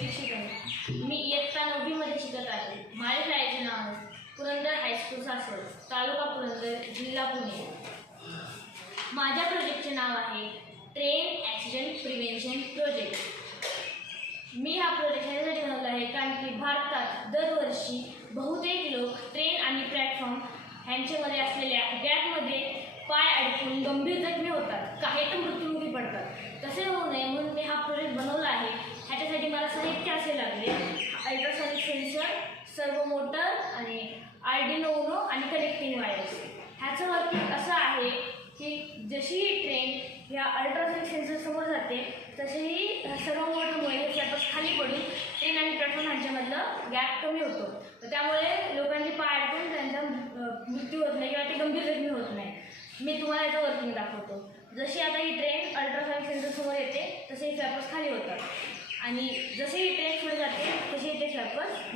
दीक्षित आहे. मी इयत्ता 9वी मध्ये शिकत आहे. माझ्या शाळेचे नाव आहे पुरंदर हायस्कूल सासवड, तालुका पुरंदर, जिल्हा पुणे. माझ्या प्रोजेक्टचे नाव आहे ट्रेन ॲक्सिडेंट प्रिव्हेन्शन प्रोजेक्ट. मी हा प्रोजेक्ट यासाठी बनवला आहे कारण की भारतात दरवर्षी बहुतेक लोक ट्रेन आणि प्लॅटफॉर्म ह्यांच्यामध्ये असलेल्या गॅपमध्ये पाय अडकून गंभीर जखमी होतात, काही तर मृत्युमुखी पडतात. तसे होऊ नये म्हणून मी हा प्रोजेक्ट बनवला आहे. ह्याच्यासाठी मला साहित्य असे लागले: अल्ट्रासॉनिक सेन्सर, सर्वो मोटर आणि आर्डिनो उनो आणि कनेक्टिंग वायर्स. ह्याचं वर्किंग असं आहे की जशी ट्रेन ह्या अल्ट्रासॉनिक सेन्सर समोर जाते तसेही सर्वो मोटरमुळे हे फ्लॅपर्स खाली पडून ट्रेन आणि प्लॅटफॉर्म ह्यांच्यामधलं गॅप कमी होतो. तर त्यामुळे लोकांचे पाय अडकून त्यांचा मृत्यू होत नाही किंवा ते गंभीर जखमी होत नाही. मी तुम्हाला याचं वर्किंग दाखवतो. जशी आता ही ट्रेन अल्ट्रासॉनिक सेन्सर समोर येते तसे फ्लॅपर्स खाली होतात आणि जसे ही ट्रेन पुढे जाते तसे ते फ्लॅपर्स